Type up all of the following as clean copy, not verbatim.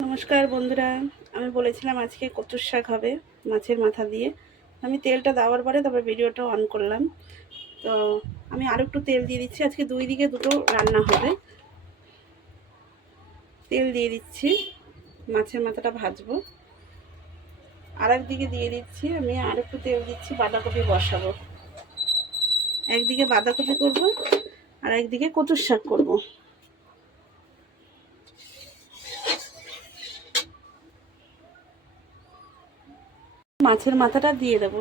নমস্কার বন্ধুরা, আমি বলেছিলাম আজকে কচুর শাক হবে মাছের মাথা দিয়ে। আমি তেলটা দেওয়ার পরে তারপর ভিডিওটা অন করলাম। তো আমি আরও একটু তেল দিয়ে দিচ্ছি, আজকে দুই দিকে দুটো রান্না হবে। তেল দিয়ে দিচ্ছি, মাছের মাথাটা ভাজবো। আর একদিকে দিয়ে দিচ্ছি, আমি আর একটু তেল দিচ্ছি, বাঁধাকপি বসাবো। একদিকে বাঁধাকপি করব আর একদিকে কচুর শাক করব। মাছের মাথাটা দিয়ে দেবো।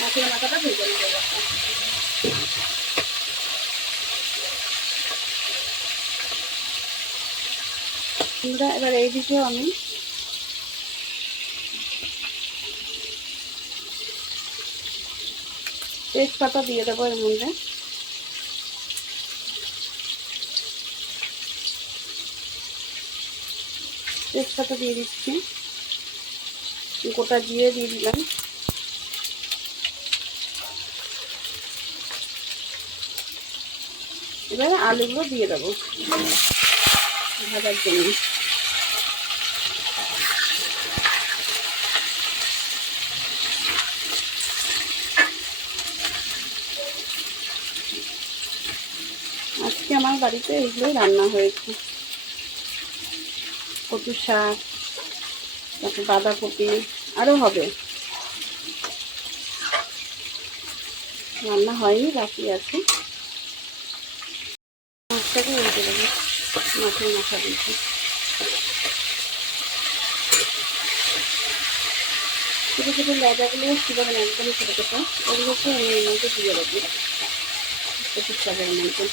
মাছের মাথাটা ভেজে নিতে হবে। এবার এই দিকেও আমি তেজপাতা দিয়ে দেবো এর মধ্যে। তেজপাতা দিয়ে দিচ্ছি, গোটা জিরে দিয়ে দিলাম। এবার আলুগুলো দিয়ে দেবো ভাজার জন্য। আজকে আমার বাড়িতে এইগুলোই রান্না হয়েছে, কচু শাক, তারপর বাঁধাকপি, আরও হবে। রান্না হয়নি, বাকি আছে। মাছটাকে উল্টে দেবো, মাছের মাথা দিয়েছি। ছোটো ছোটো লেজাগুলো ছিল না, একদম ছোটো ছোটো, ওগুলোকে আমি এর মধ্যে দিয়ে দেবো কচুর শাকের মধ্যে।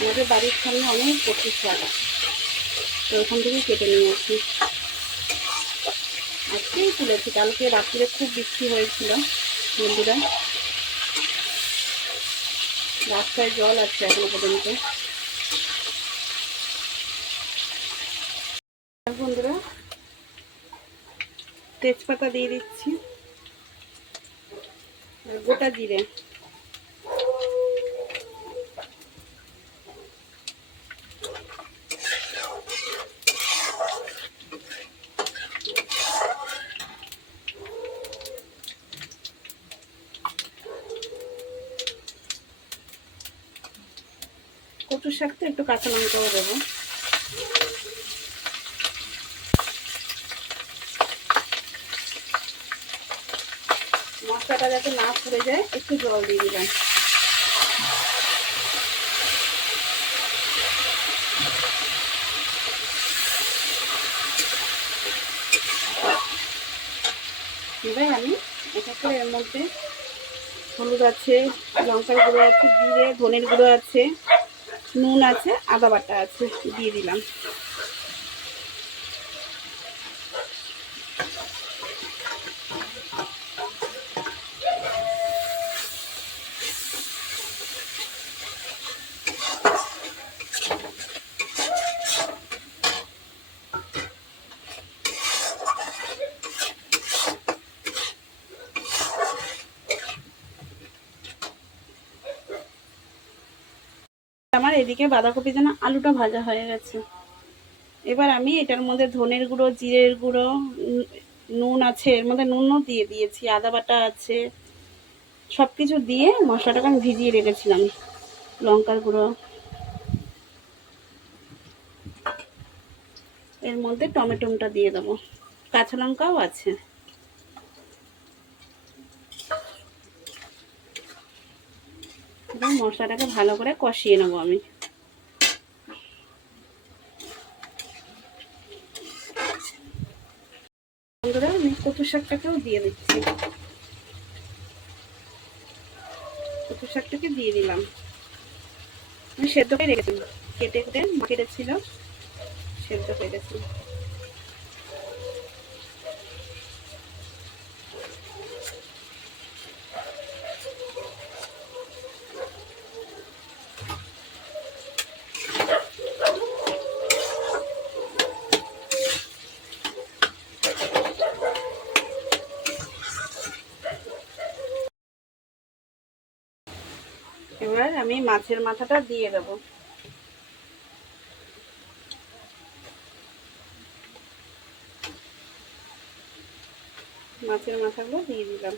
আমাদের বাড়ির সামনে অনেক কচুর শাক আছে, তো ওখান থেকেই কেটে নিয়ে আসি। আজকেই তুলেছি, কালকে রাত্রে খুব বৃষ্টি হয়েছিল বন্ধুরা, রাস্তায় জল আছে এখনো পর্যন্ত। বন্ধুরা, তেজপাতা দিয়ে দিচ্ছি আর গোটা জিরে। কচুর শাকটা একটু কাঁচা লঙ্কাও দেবো। মশলাটা যাতে না পুড়ে যায় একটু জল দিয়ে দিলাম। এবার আমি এটা করে এর মধ্যে হলুদ আছে, লঙ্কার গুঁড়ো আছে, জিরে ধনের গুঁড়ো আছে, নুন আছে, আদা বাটা আছে, দিয়ে দিলাম। আমার এদিকে বাঁধাকপি যেন আলুটা ভাজা হয়ে গেছে। এবার আমি এটার মধ্যে ধনের গুঁড়ো, জিরের গুঁড়ো, নুন আছে, এর মধ্যে নুনও দিয়ে দিয়েছি, আদা বাটা আছে, সব কিছু দিয়ে মশলাটাকে আমি ভিজিয়ে রেখেছিলাম। লঙ্কার গুঁড়ো, এর মধ্যে টমেটোটা দিয়ে দেবো, কাঁচা লঙ্কাও আছে। এবার মশলাটাকে ভালো করে কষিয়ে নেবো আমি। বন্ধুরা, আমি কচু শাকটাকেও দিয়ে দিচ্ছি, কচু শাকটাকে দিয়ে দিলাম। আমি সেদ্ধ করে রেখেছিলাম, কেটে কেটে কেটেছিল, সেদ্ধ করে গেছি। এবার আমি মাছের মাথাটা দিয়ে দেব। মাছের মাথাগুলো দিয়ে দিলাম।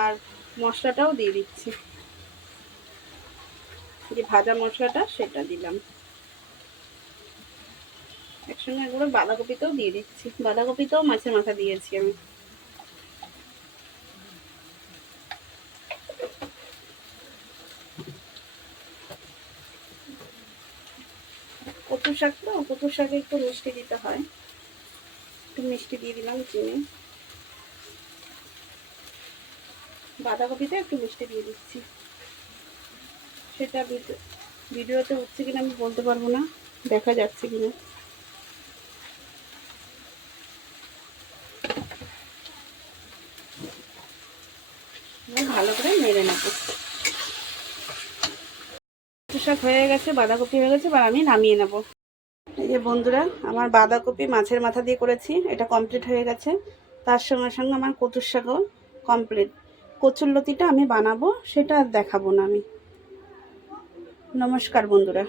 আর মশলাটাও দিয়ে দিচ্ছি, যে ভাজা মশলাটা সেটা দিলাম একসঙ্গে। একবার বাঁধাকপিতেও দিয়ে দিচ্ছি, বাঁধাকপিতেও মাছের মাথা দিয়েছি আমি। কচু শাক তো, কচু শাকে একটু মিষ্টি দিতে হয়, একটু মিষ্টি দিয়ে দিলাম চিনি। বাঁধাকপিতে একটু মিষ্টি দিয়ে দিচ্ছি, সেটা ভিডিওতে উঠছে কিনা আমি বলতে পারবো না, দেখা যাচ্ছে কিনা। ভালো করে নেড়ে নেবো। কচু শাক হয়ে গেছে, বাঁধাকপি হয়ে গেছে, এবার আমি নামিয়ে নেব। এই যে বন্ধুরা, আমার বাঁধাকপি মাছের মাথা দিয়ে করেছি, এটা কমপ্লিট হয়ে গেছে। তার সঙ্গে সঙ্গে আমার কচুর শাকও কমপ্লিট। কচুরলতিটা আমি বানাবো, সেটা আর দেখাবো না আমি। নমস্কার বন্ধুরা।